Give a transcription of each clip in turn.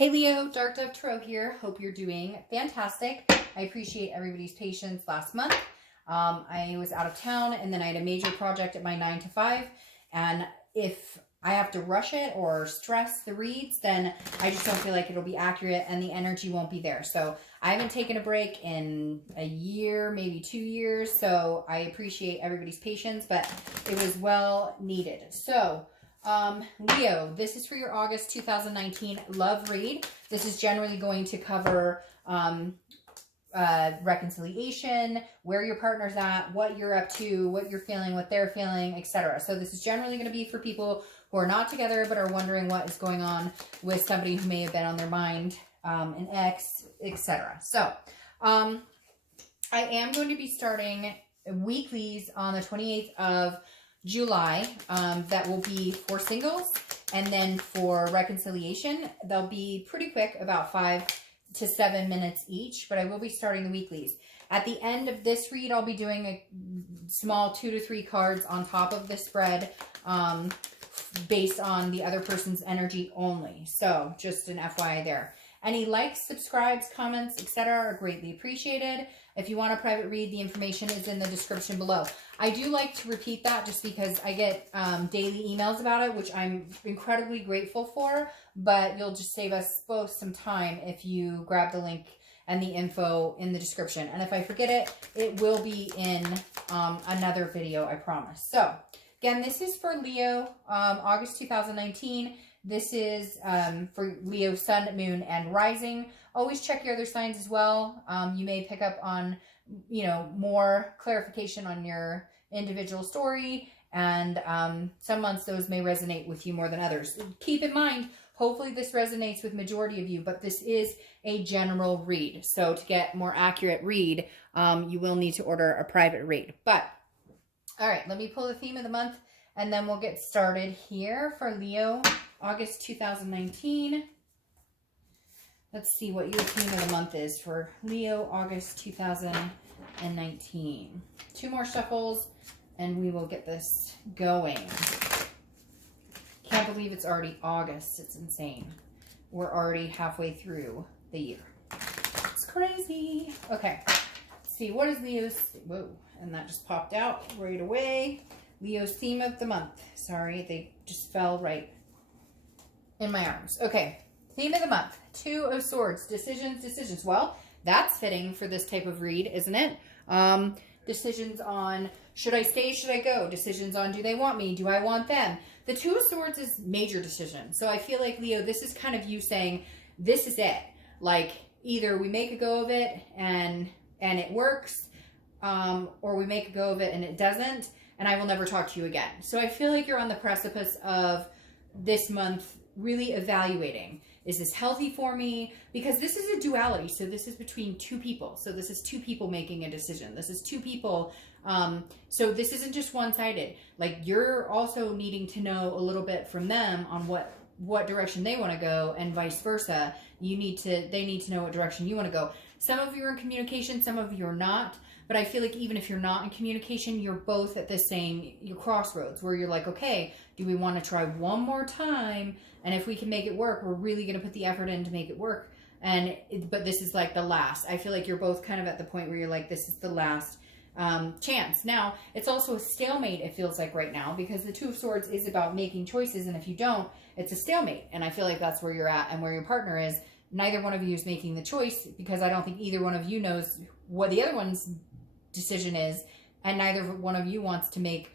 Hey Leo, Dark Dove Tarot here. Hope you're doing fantastic. I appreciate everybody's patience last month. I was out of town and then I had a major project at my 9 to 5. And if I have to rush it or stress the reads, then I just don't feel like it'll be accurate and the energy won't be there. So I haven't taken a break in a year, maybe 2 years. So I appreciate everybody's patience, but it was well needed. So Leo, this is for your August 2019 love read. This is generally going to cover reconciliation, where your partner's at, what you're up to, what you're feeling, what they're feeling, etc. So this is generally going to be for people who are not together but are wondering what is going on with somebody who may have been on their mind, an ex, etc. So I am going to be starting weeklies on the 28th of July. That will be for singles, and then for reconciliation they'll be pretty quick, about 5 to 7 minutes each, but I will be starting the weeklies. At the end of this read, I'll be doing a small 2 to 3 cards on top of the spread, based on the other person's energy only. So just an FYI there. Any likes, subscribes, comments, etc. are greatly appreciated. If you want a private read, the information is in the description below. I do like to repeat that just because I get daily emails about it, which I'm incredibly grateful for, but you'll just save us both some time if you grab the link and the info in the description. And if I forget it, it will be in another video, I promise. So again, this is for Leo, August 2019. This is for Leo, Sun, Moon, and Rising. Always check your other signs as well. You may pick up on, more clarification on your individual story. And some months those may resonate with you more than others. Keep in mind, hopefully this resonates with majority of you, but this is a general read. So to get more accurate read, you will need to order a private read. But, all right, let me pull the theme of the month, and then we'll get started here for Leo, August 2019. Let's see what your theme of the month is for Leo, August 2019. 2 more shuffles, and we will get this going. Can't believe it's already August. It's insane. We're already halfway through the year. It's crazy. Okay. Let's see. What is Leo's... Whoa. And that just popped out right away. Leo's theme of the month. Sorry, they just fell right in my arms. Okay. Theme of the month. 2 of Swords. Decisions, decisions. Well, that's fitting for this type of read, isn't it? Decisions on, should I stay, should I go? Decisions on, do they want me? Do I want them? The 2 of Swords is major decision. So I feel like, Leo, this is kind of you saying, this is it. Like, either we make a go of it and it works, or we make a go of it and it doesn't, and I will never talk to you again. So I feel like you're on the precipice of this month really evaluating, is this healthy for me? Because this is a duality. So this is between 2 people. So this is 2 people making a decision. This is 2 people. So this isn't just one-sided. Like, you're also needing to know a little bit from them on what direction they want to go, and vice versa. They need to know what direction you want to go. Some of you are in communication, some of you are not. But I feel like even if you're not in communication, you're both at the same crossroads where you're like, okay, do we want to try one more time? And if we can make it work, we're really going to put the effort in to make it work. But this is like the last. I feel like you're both kind of at the point where you're like, this is the last chance. Now, it's also a stalemate, it feels like right now, because the 2 of Swords is about making choices. And if you don't, it's a stalemate. And I feel like that's where you're at and where your partner is. Neither one of you is making the choice, because I don't think either one of you knows what the other one's decision is, and neither one of you wants to make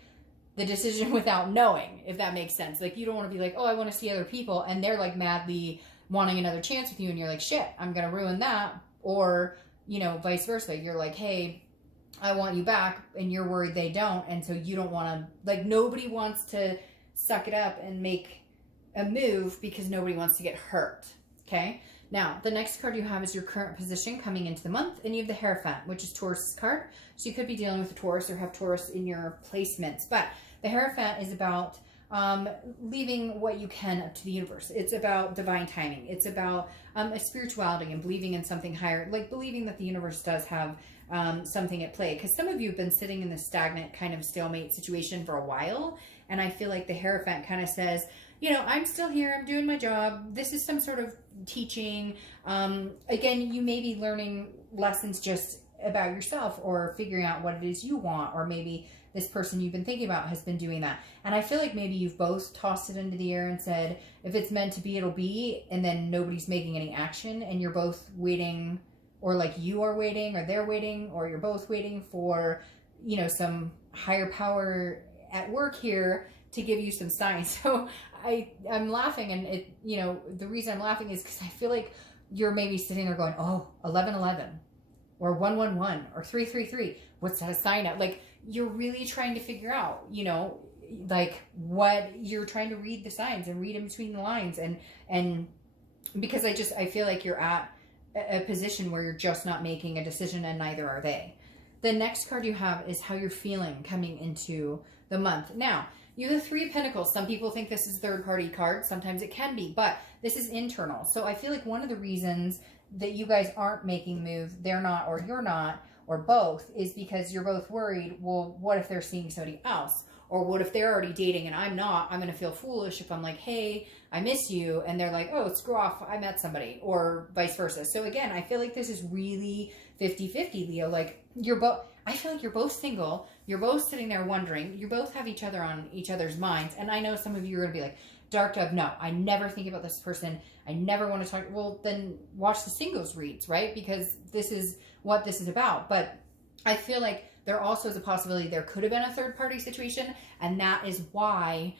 the decision without knowing, if that makes sense. Like, you don't want to be like, oh, I want to see other people, and they're like madly wanting another chance with you, and you're like, shit, I'm gonna ruin that. Or, vice versa, you're like, hey, I want you back, and you're worried they don't, and so you don't want to, like, nobody wants to suck it up and make a move because nobody wants to get hurt. Okay. Now, the next card you have is your current position coming into the month, and you have the Hierophant, which is Taurus's card. So you could be dealing with a Taurus or have Taurus in your placements. But the Hierophant is about leaving what you can up to the universe. It's about divine timing. It's about a spirituality and believing in something higher, like believing that the universe does have something at play. Because some of you have been sitting in this stagnant kind of stalemate situation for a while, and I feel like the Hierophant kind of says, you know, I'm still here, I'm doing my job. This is some sort of teaching. Again, you may be learning lessons just about yourself or figuring out what it is you want, or maybe this person you've been thinking about has been doing that. And I feel like maybe you've both tossed it into the air and said, if it's meant to be, it'll be, and then nobody's making any action, and you're both waiting, or like you are waiting, or they're waiting, or you're both waiting for, you know, some higher power at work here to give you some signs. So I'm laughing, and it, you know, the reason I'm laughing is because I feel like you're maybe sitting there going, oh, 1111 or 111 or 333. What's that a sign of? Like, you're really trying to figure out, you know, like what you're trying to read the signs and read in between the lines. And because I feel like you're at a position where you're just not making a decision, and neither are they. The next card you have is how you're feeling coming into the month. Now, you have the Three of Pentacles. Some people think this is third-party card. Sometimes it can be, but this is internal. So I feel like one of the reasons that you guys aren't making moves, they're not, or you're not, or both, is because you're both worried, well, what if they're seeing somebody else? Or what if they're already dating and I'm not? I'm going to feel foolish if I'm like, hey, I miss you. And they're like, oh, screw off, I met somebody, or vice versa. So again, I feel like this is really 50-50, Leo. Like, I feel like you're both single. You're both sitting there wondering. You both have each other on each other's minds. And I know some of you are going to be like, Dark Dove, no, I never think about this person. I never want to talk. Well, then watch the singles reads, right? Because this is what this is about. But I feel like there also is a possibility there could have been a third-party situation, and that is why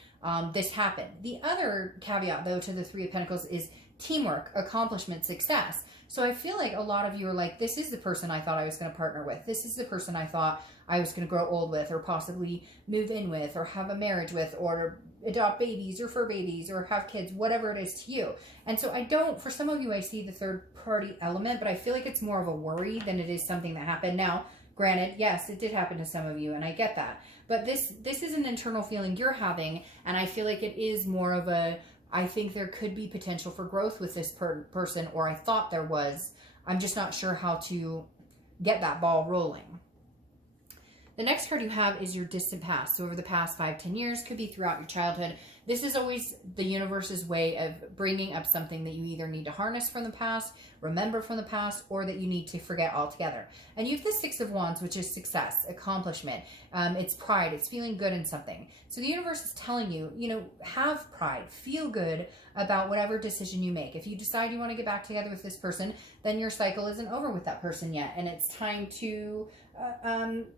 this happened. The other caveat, though, to the Three of Pentacles is teamwork, accomplishment, success. So I feel like a lot of you are like, this is the person I thought I was going to partner with. This is the person I thought I was going to grow old with, or possibly move in with, or have a marriage with, or adopt babies, or fur babies, or have kids, whatever it is to you. And so I don't, for some of you, I see the third-party element, but I feel like it's more of a worry than it is something that happened. Now, granted, yes, it did happen to some of you, and I get that. But this is an internal feeling you're having, and I feel like it is more of a, I think there could be potential for growth with this person, or I thought there was. I'm just not sure how to get that ball rolling. The next card you have is your distant past. So over the past 5-10 years, could be throughout your childhood. This is always the universe's way of bringing up something that you either need to harness from the past, remember from the past, or that you need to forget altogether. And you have the Six of Wands, which is success, accomplishment. It's pride. It's feeling good in something. So the universe is telling you, you know, have pride. Feel good about whatever decision you make. If you decide you want to get back together with this person, then your cycle isn't over with that person yet. And it's time to,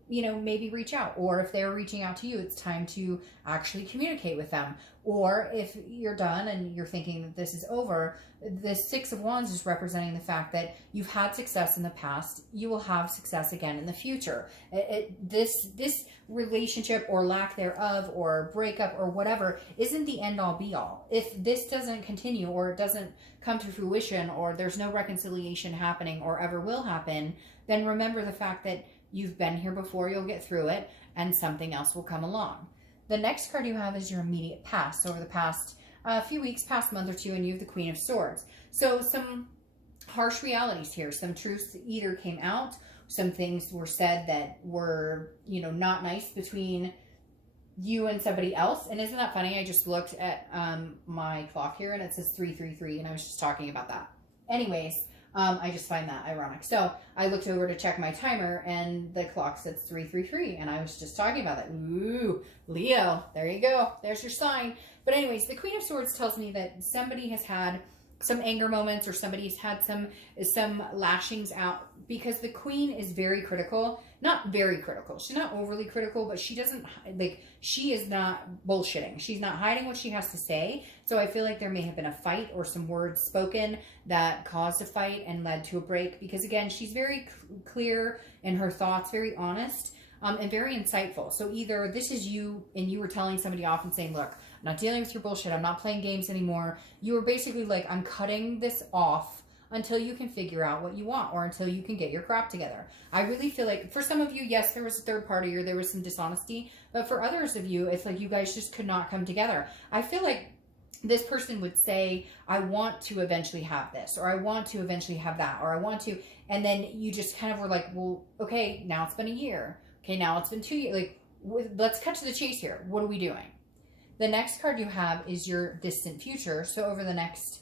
you know, maybe reach out. Or if they're reaching out to you, it's time to actually communicate with them. Or if you're done and you're thinking that this is over, the Six of Wands is representing the fact that you've had success in the past. You will have success again in the future. This relationship, or lack thereof, or breakup, or whatever, isn't the end all be all. If this doesn't continue, or it doesn't come to fruition, or there's no reconciliation happening, or ever will happen, then remember the fact that you've been here before, you'll get through it, and something else will come along. The next card you have is your immediate past. So over the past few weeks, past month or two, and you have the Queen of Swords. So some harsh realities here. Some truths either came out, some things were said that were, you know, not nice between you and somebody else. And isn't that funny? I just looked at my clock here, and it says 333, and I was just talking about that. Anyways, I just find that ironic. So I looked over to check my timer, and the clock says 333, and I was just talking about that. Ooh, Leo, there you go. There's your sign. But anyways, the Queen of Swords tells me that somebody has had some anger moments, or somebody's had some lashings out, because the Queen is very critical. Not very critical. She's not overly critical, but she doesn't, like, she is not bullshitting. She's not hiding what she has to say. So I feel like there may have been a fight, or some words spoken that caused a fight and led to a break, because again, she's very clear in her thoughts, very honest, and very insightful. So either this is you, and you were telling somebody off and saying, look, I'm not dealing with your bullshit. I'm not playing games anymore. You were basically like, I'm cutting this off until you can figure out what you want, or until you can get your crap together. I really feel like for some of you, yes, there was a third party, or there was some dishonesty, but for others of you, it's like you guys just could not come together. I feel like this person would say, I want to eventually have this, or I want to eventually have that, or I want to, and then you just kind of were like, well, okay, now it's been a year. Okay, now it's been 2 years. Like, let's cut to the chase here. What are we doing? The next card you have is your distant future. So over the next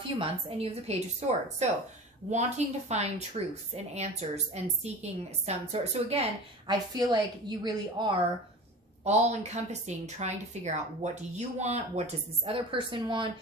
few months, and you have the Page of Swords. So wanting to find truths and answers and seeking some sort. So again, I feel like you really are all encompassing, trying to figure out, what do you want? What does this other person want?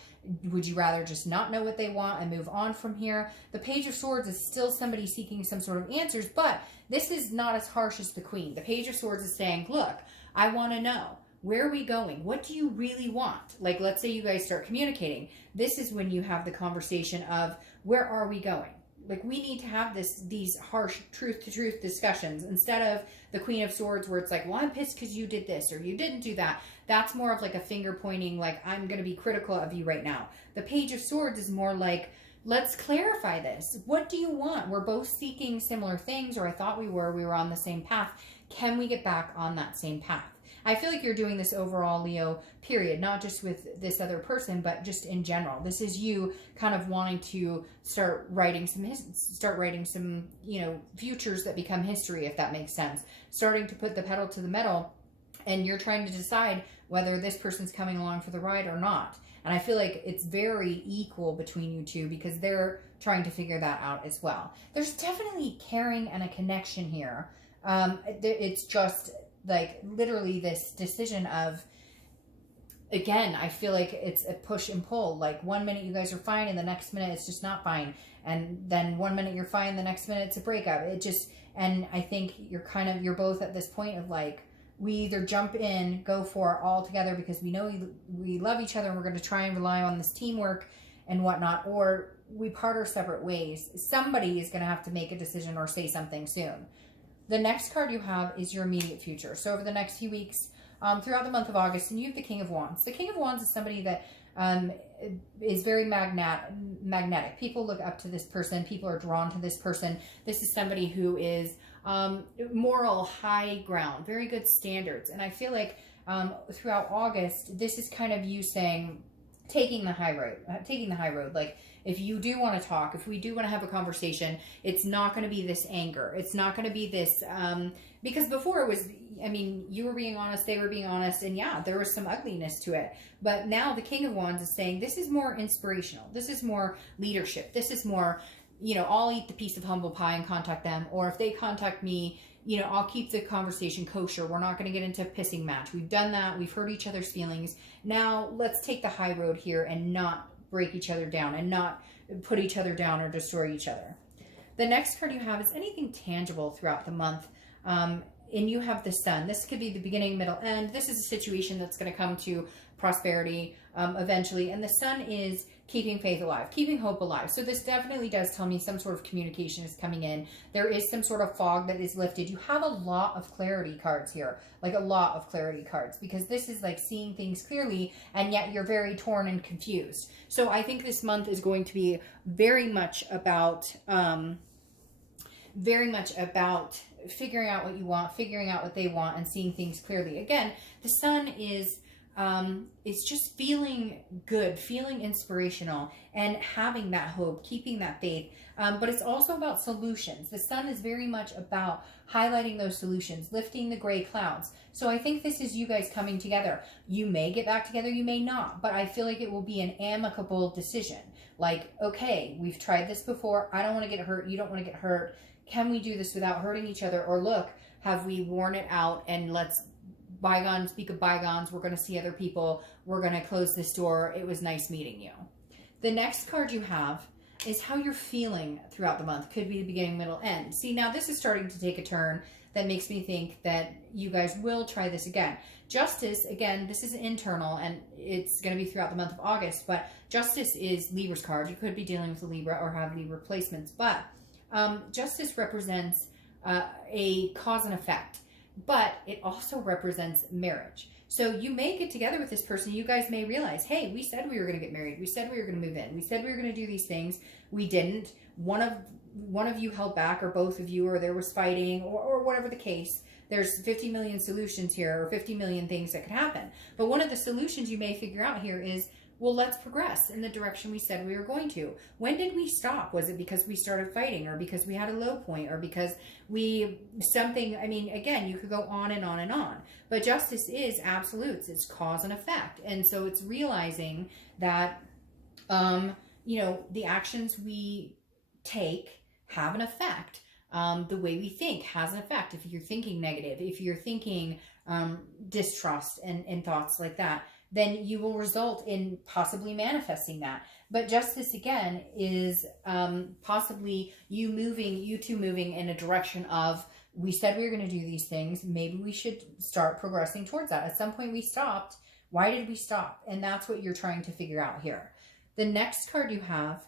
Would you rather just not know what they want and move on from here? The Page of Swords is still somebody seeking some sort of answers, but this is not as harsh as the Queen. The Page of Swords is saying, look, I want to know, where are we going? What do you really want? Like, let's say you guys start communicating. This is when you have the conversation of, where are we going? Like, we need to have these harsh truth-to-truth discussions instead of the Queen of Swords where it's like, well, I'm pissed because you did this or you didn't do that. That's more of like a finger pointing, like, I'm going to be critical of you right now. The Page of Swords is more like, let's clarify this. What do you want? We're both seeking similar things, or I thought we were on the same path. Can we get back on that same path? I feel like you're doing this overall, Leo, period, not just with this other person, but just in general. This is you kind of wanting to start writing some, you know, futures that become history, if that makes sense. Starting to put the pedal to the metal, and you're trying to decide whether this person's coming along for the ride or not. And I feel like it's very equal between you two because they're trying to figure that out as well. There's definitely caring and a connection here. It's just like literally this decision of, again, I feel like it's a push and pull. Like, one minute you guys are fine and the next minute it's just not fine. And then one minute you're fine, the next minute it's a breakup. It just, and I think you're both at this point of like, we either jump in, go for it all together because we know we love each other and we're going to try and rely on this teamwork and whatnot, or we part our separate ways. Somebody is going to have to make a decision or say something soon. The next card you have is your immediate future. So over the next few weeks, throughout the month of August, and you have the King of Wands. The King of Wands is somebody that is very magnetic. People look up to this person. People are drawn to this person. This is somebody who is moral, high ground, very good standards. And I feel like throughout August, this is kind of you saying, taking the high road. Like, if you do want to talk, if we do want to have a conversation, it's not going to be this anger. It's not going to be this, because before it was, I mean, you were being honest, they were being honest, and yeah, there was some ugliness to it. But now the King of Wands is saying, this is more inspirational. This is more leadership. This is more, you know, I'll eat the piece of humble pie and contact them. Or if they contact me, you know, I'll keep the conversation kosher. We're not going to get into a pissing match. We've done that. We've hurt each other's feelings. Now let's take the high road here and not break each other down and not put each other down or destroy each other. The next card you have is anything tangible throughout the month. And you have the Sun. This could be the beginning, middle, end. This is a situation that's going to come to prosperity eventually. And the Sun is keeping faith alive, keeping hope alive. So this definitely does tell me some sort of communication is coming in. There is some sort of fog that is lifted. You have a lot of clarity cards here, like a lot of clarity cards, because this is like seeing things clearly, and yet you're very torn and confused. So I think this month is going to be very much about figuring out what you want, figuring out what they want, and seeing things clearly. Again, the Sun is it's just feeling good, feeling inspirational, and having that hope, keeping that faith. But it's also about solutions. The Sun is very much about highlighting those solutions, lifting the gray clouds. So I think this is you guys coming together. You may get back together, you may not, but I feel like it will be an amicable decision. Like, okay, we've tried this before. I don't want to get hurt. You don't want to get hurt. Can we do this without hurting each other? Or look, have we worn it out, and let's bygones speak of bygones. We're going to see other people. We're going to close this door. It was nice meeting you. The next card you have is how you're feeling throughout the month. Could be the beginning, middle, end. See, now this is starting to take a turn that makes me think that you guys will try this again. Justice, again, this is internal, and it's going to be throughout the month of August, but Justice is Libra's card. You could be dealing with a Libra or have Libra placements, but Justice represents a cause and effect. But it also represents marriage. So you may get together with this person. You guys may realize, hey, we said we were going to get married. We said we were going to move in. We said we were going to do these things. We didn't. One of you held back, or both of you, or there was fighting, or whatever the case. There's 50 million solutions here, or 50 million things that could happen. But one of the solutions you may figure out here is well, let's progress in the direction we said we were going to. When did we stop? Was it because we started fighting, or because we had a low point, or because I mean, again, you could go on and on and on, but justice is absolutes. It's cause and effect. And so it's realizing that, you know, the actions we take have an effect. The way we think has an effect. If you're thinking negative, if you're thinking distrust and thoughts like that, then you will result in possibly manifesting that. But justice, again, is possibly you two moving in a direction of, we said we were going to do these things. Maybe we should start progressing towards that. At some point we stopped. Why did we stop? And that's what you're trying to figure out here. The next card you have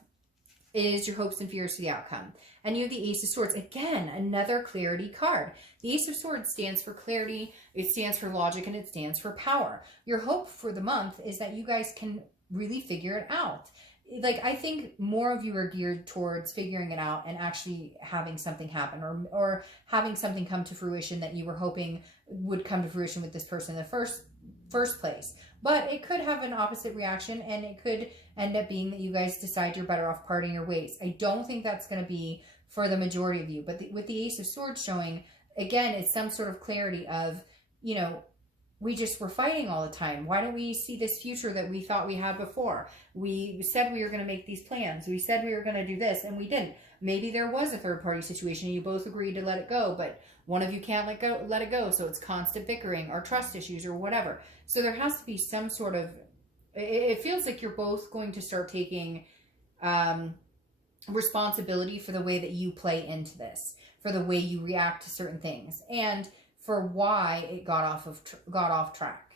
is your hopes and fears for the outcome. And you have the Ace of Swords. Again, another clarity card. The Ace of Swords stands for clarity, it stands for logic, and it stands for power. Your hope for the month is that you guys can really figure it out. Like, I think more of you are geared towards figuring it out and actually having something happen, or having something come to fruition that you were hoping would come to fruition with this person in the first place. But it could have an opposite reaction, and it could end up being that you guys decide you're better off parting your ways. I don't think that's going to be for the majority of you. But with the Ace of Swords showing, again, it's some sort of clarity of, you know, we just were fighting all the time. Why don't we see this future that we thought we had before? We said we were going to make these plans. We said we were going to do this, and we didn't. Maybe there was a third-party situation, and you both agreed to let it go, but one of you can't let it go, so it's constant bickering or trust issues or whatever. So there has to be some sort of, it feels like you're both going to start taking responsibility for the way that you play into this, for the way you react to certain things, and for why it got off track.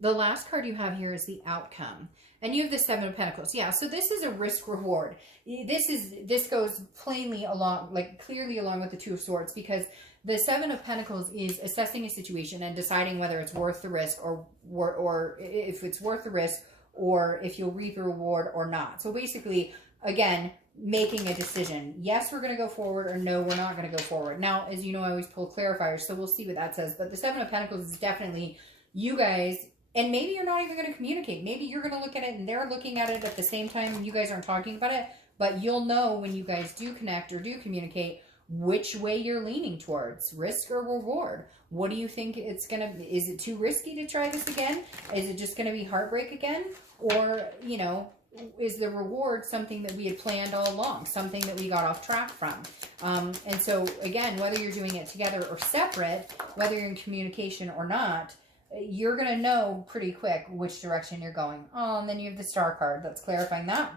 The last card you have here is the outcome. And you have the Seven of Pentacles. Yeah, so this is a risk reward. This goes plainly along, like clearly along with the Two of Swords, because the Seven of Pentacles is assessing a situation and deciding whether it's worth the risk, or if it's worth the risk, or if you'll reap the reward or not. So basically, again, making a decision. Yes, we're going to go forward, or no, we're not going to go forward. Now, as you know, I always pull clarifiers, so we'll see what that says. But the Seven of Pentacles is definitely you guys, and maybe you're not even going to communicate. Maybe you're going to look at it and they're looking at it at the same time and you guys aren't talking about it. But you'll know when you guys do connect or do communicate which way you're leaning towards, risk or reward. What do you think it's going to be? Is it too risky to try this again? Is it just going to be heartbreak again? Or, you know, is the reward something that we had planned all along, something that we got off track from? And so, again, whether you're doing it together or separate, whether you're in communication or not, you're going to know pretty quick which direction you're going. Oh, and then you have the Star card that's clarifying that.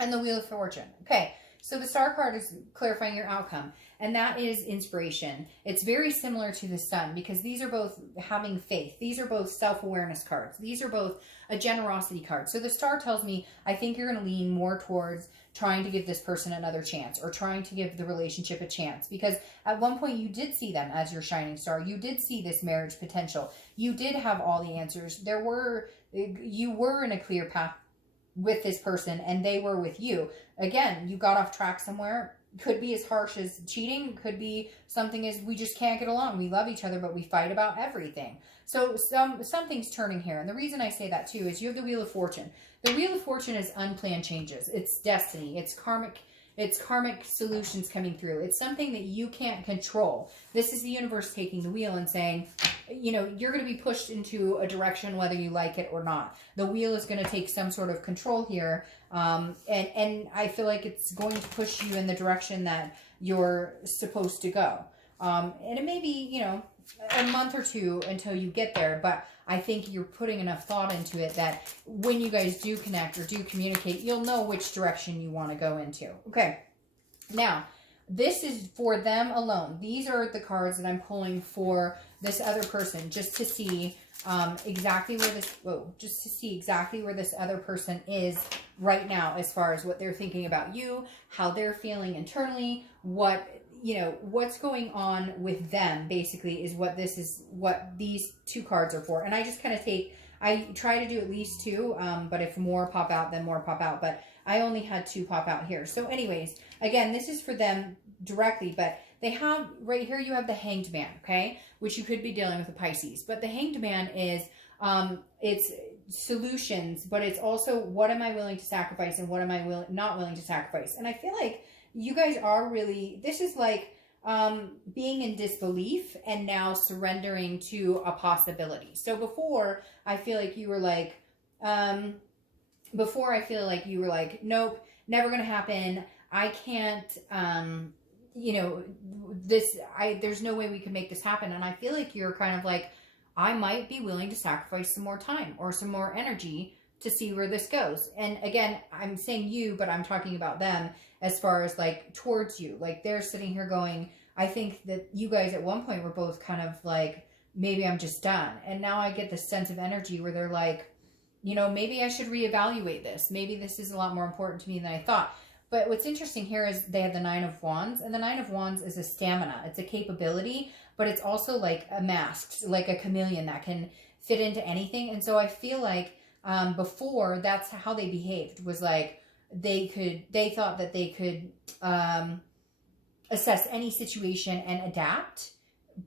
And the Wheel of Fortune. Okay, so the Star card is clarifying your outcome. And that is inspiration. It's very similar to the Sun, because these are both having faith. These are both self-awareness cards. These are both a generosity card. So the Star tells me, I think you're going to lean more towards trying to give this person another chance, or trying to give the relationship a chance. Because at one point you did see them as your shining star. You did see this marriage potential. You did have all the answers. You were in a clear path with this person, and they were with you. Again, you got off track somewhere. Could be as harsh as cheating. Could be something as we just can't get along. We love each other, but we fight about everything. So something's turning here. And the reason I say that too is you have the Wheel of Fortune. The Wheel of Fortune is unplanned changes. It's destiny. It's karmic solutions coming through. It's something that you can't control. This is the universe taking the wheel and saying, you know, you're going to be pushed into a direction whether you like it or not. The wheel is going to take some sort of control here. And I feel like it's going to push you in the direction that you're supposed to go. And it may be, you know, a month or two until you get there, but I think you're putting enough thought into it that when you guys do connect or do communicate, you'll know which direction you want to go into. Okay. Now, this is for them alone. These are the cards that I'm pulling for this other person, just to see exactly where this other person is right now, as far as what they're thinking about you, how they're feeling internally, what's going on with them, basically, is what these two cards are for. And I just kind of I try to do at least two, but if more pop out, then more pop out. But I only had two pop out here. So anyways, again, this is for them directly, but they have, right here, you have the Hanged Man, okay? Which you could be dealing with a Pisces. But the Hanged Man is, it's solutions, but it's also what am I willing to sacrifice and what am I not willing to sacrifice. And I feel like you guys are really, this is like being in disbelief and now surrendering to a possibility. So before, I feel like you were like, nope, never gonna happen. I can't, you know, there's no way we can make this happen. And I feel like you're kind of like, I might be willing to sacrifice some more time or some more energy to see where this goes. And again, I'm saying you, but I'm talking about them as far as like towards you. Like they're sitting here going, I think that you guys at one point were both kind of like, maybe I'm just done. And now I get this sense of energy where they're like, you know, maybe I should reevaluate this. Maybe this is a lot more important to me than I thought. But what's interesting here is they have the Nine of Wands, and the Nine of Wands is a stamina. It's a capability, but it's also like a mask, like a chameleon that can fit into anything. And so I feel like before, that's how they behaved, was like they thought that they could assess any situation and adapt,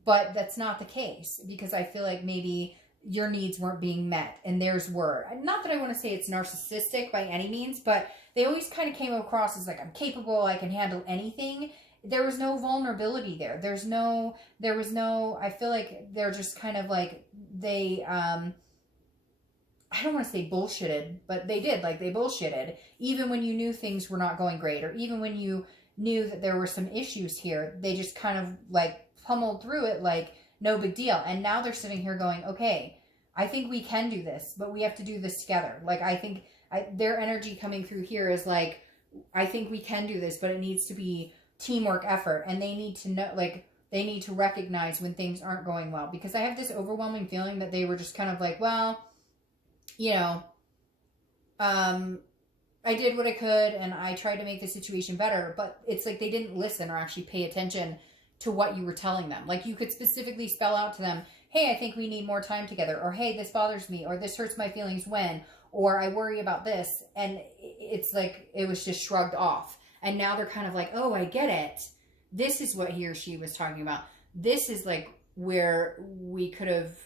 but that's not the case, because I feel like maybe your needs weren't being met and theirs were. Not that I want to say it's narcissistic by any means, but they always kind of came across as like, I'm capable, I can handle anything. There was no vulnerability there. There was no, I feel like they're just kind of like, they, I don't want to say bullshitted, but they did, like they bullshitted. Even when you knew things were not going great, or even when you knew that there were some issues here, they just kind of like pummeled through it like no big deal. And now they're sitting here going, okay, I think we can do this, but we have to do this together. Like, I think their energy coming through here is like, I think we can do this, but it needs to be teamwork effort. And they need to know, like, they need to recognize when things aren't going well, because I have this overwhelming feeling that they were just kind of like, well, you know, I did what I could and I tried to make the situation better, but it's like they didn't listen or actually pay attention to what you were telling them. Like, you could specifically spell out to them, hey, I think we need more time together, or hey, this bothers me, or this hurts my feelings when, or I worry about this. And it's like, it was just shrugged off. And now they're kind of like, oh, I get it. This is what he or she was talking about. This is like where we could have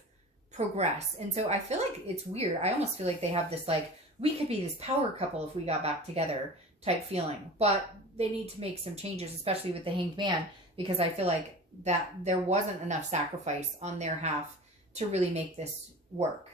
progressed. And so I feel like it's weird. I almost feel like they have this like, we could be this power couple if we got back together type feeling. But they need to make some changes, especially with the Hanged Man, because I feel like that there wasn't enough sacrifice on their half to really make this work.